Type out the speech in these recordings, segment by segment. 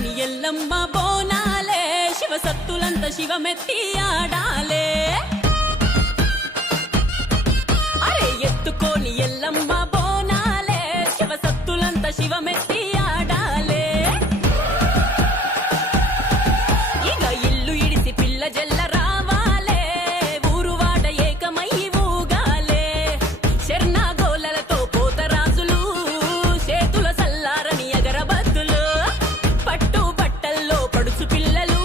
ఎత్తుకోని ఎల్లమ్మ బోనాలే శివసత్తులంత శివమెత్తి ఆడాలే అరే ఎత్తుకోని ఎల్లమ్మ బోనాలే శివసత్తులంత శివమెత్తి ఆడాలే ఇక ఇల్లు ఇడిసి పిల్ల జల్ల రావాలే ఊరువాడ ఏకమై ఊగాలే శర్ణాగోలలతో పోతరాజులు చేతుల సల్లారని అగరబత్తులు పట్టు బట్టల్లో పడుచు పిల్లలు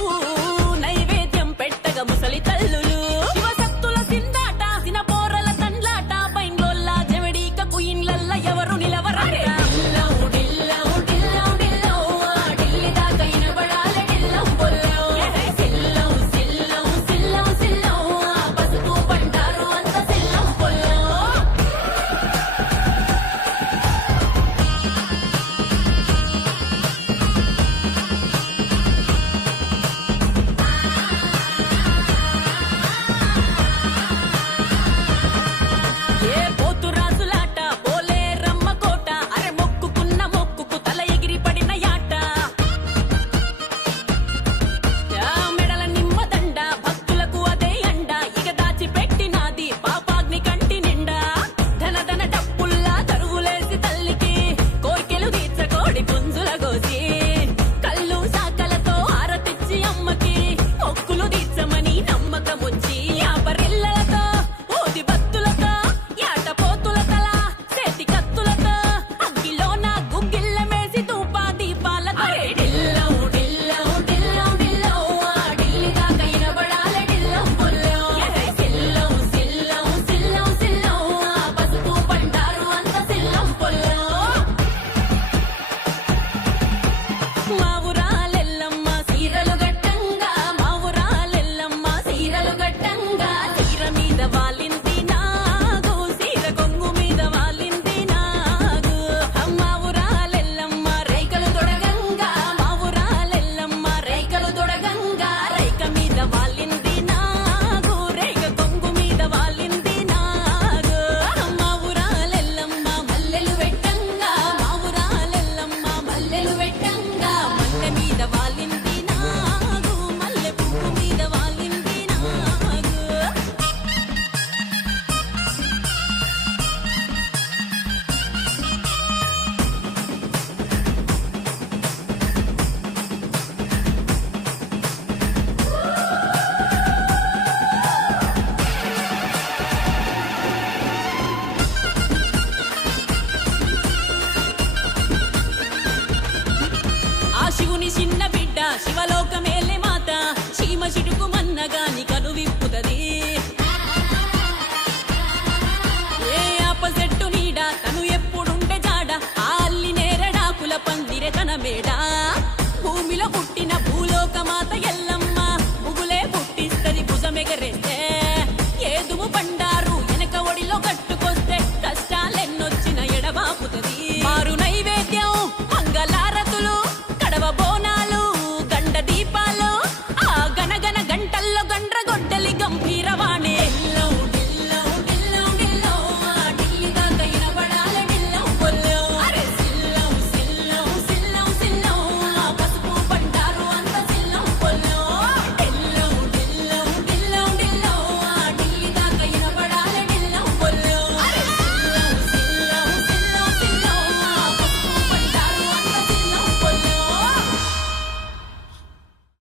నైవేద్యం పెట్టగా ముసలి తల్లులు శివసత్తుల సిందాట సిన పోరల తండ్లాట బైండ్లోల్లా జవడీక కుయిన్లల్ల ఎవరు నిలవరారే చిన్న బిడ్డ శివలోకమేలే మాత చీమ చిటుకు మన్నగాని కను విప్పుతది ఏ ఆపజెట్టు నీడ తను ఎప్పుడుంటే జాడ ఆ అల్లి నేరడాకుల పందిరె తన మేడ భూమిలో పుట్టిన భూలోక మాత